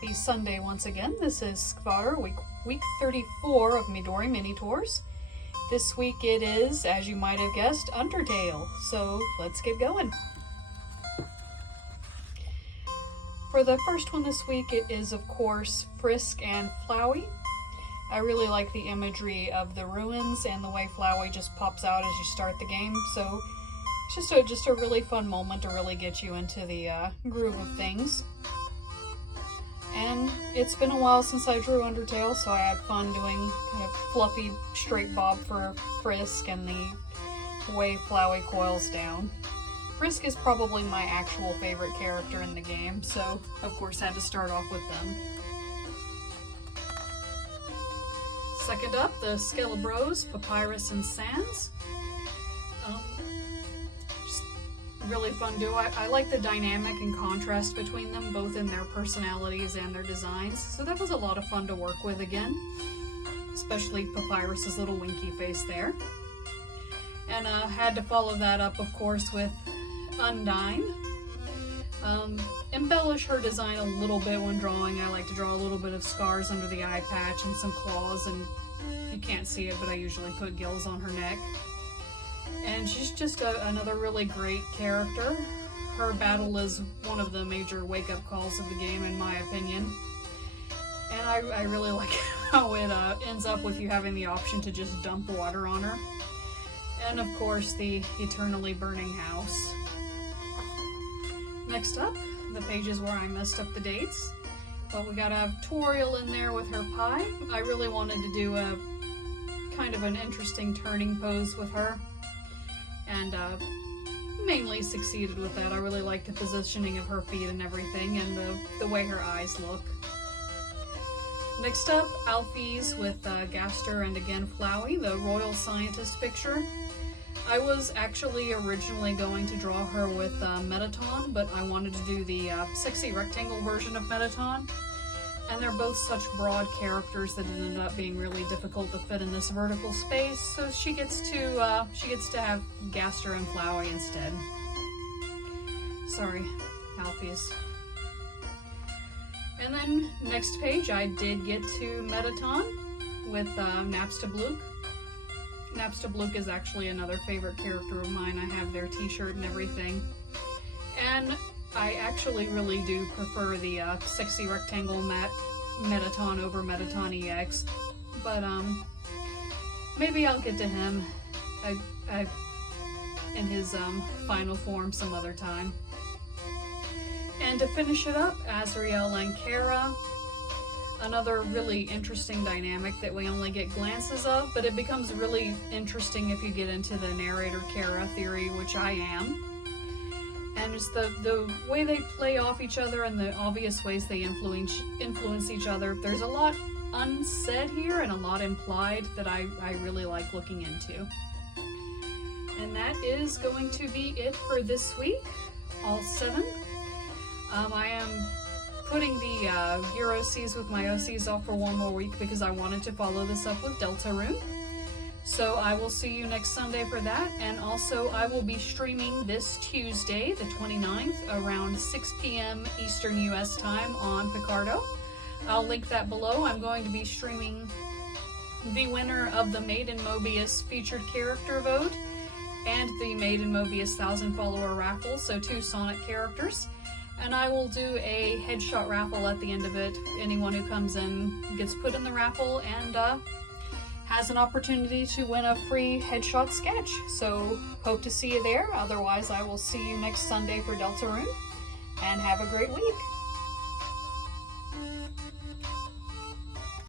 Happy Sunday once again. This is Skvater, week 34 of Midori Minitours. This week it is, as you might have guessed, Undertale. So let's get going. For the first one this week, it is of course Frisk and Flowey. I really like the imagery of the ruins and the way Flowey just pops out as you start the game. So it's just a really fun moment to really get you into the groove of things. And it's been a while since I drew Undertale, so I had fun doing kind of fluffy straight bob for Frisk and the way Flowey coils down. Frisk is probably my actual favorite character in the game, so of course I had to start off with them. Second up, the Skelebros, Papyrus and Sans. Just really fun duo. I like the dynamic and contrast between them, both in their personalities and their designs. So that was a lot of fun to work with again, especially Papyrus's little winky face there. And had to follow that up, of course, with Undyne. Embellish her design a little bit when drawing. I like to draw a little bit of scars under the eye patch and some claws, and you can't see it, but I usually put gills on her neck. And she's just another really great character. Her battle is one of the major wake-up calls of the game, in my opinion. And I really like how it ends up with you having the option to just dump water on her. And of course, the eternally burning house. Next up, the pages where I messed up the dates. But we got a Toriel in there with her pie. I really wanted to do a kind of an interesting turning pose with her. And mainly succeeded with that. I really like the positioning of her feet and everything, and the way her eyes look. Next up, Alphys with Gaster and again Flowey, the Royal Scientist picture. I was actually originally going to draw her with Mettaton, but I wanted to do the sexy rectangle version of Mettaton. And they're both such broad characters that it ended up being really difficult to fit in this vertical space, so she gets to have Gaster and Flowey instead. Sorry, Alphys. And then next page, I did get to Mettaton with Napstablook. Napstablook is actually another favorite character of mine. I have their t-shirt and everything. And I actually really do prefer the sexy rectangle Mettaton over Mettaton EX. But maybe I'll get to him in his final form some other time. And to finish it up, Azrael and Kara. Another really interesting dynamic that we only get glances of, but it becomes really interesting if you get into the narrator Kara theory, which I am. And it's the way they play off each other and the obvious ways they influence each other. There's a lot unsaid here and a lot implied that I really like looking into. And that is going to be it for this week, all 7. I am putting the EuroCs with my OCs off for one more week because I wanted to follow this up with Deltarune. So I will see you next Sunday for that, and also I will be streaming this Tuesday, the 29th, around 6 p.m. Eastern US time on Picardo. I'll link that below. I'm going to be streaming the winner of the Made in Mobius featured character vote and the Made in Mobius 1,000 follower raffle, so 2 Sonic characters. And I will do a headshot raffle at the end of it. Anyone who comes in gets put in the raffle and has an opportunity to win a free headshot sketch. So hope to see you there. Otherwise, I will see you next Sunday for Deltarune. And have a great week.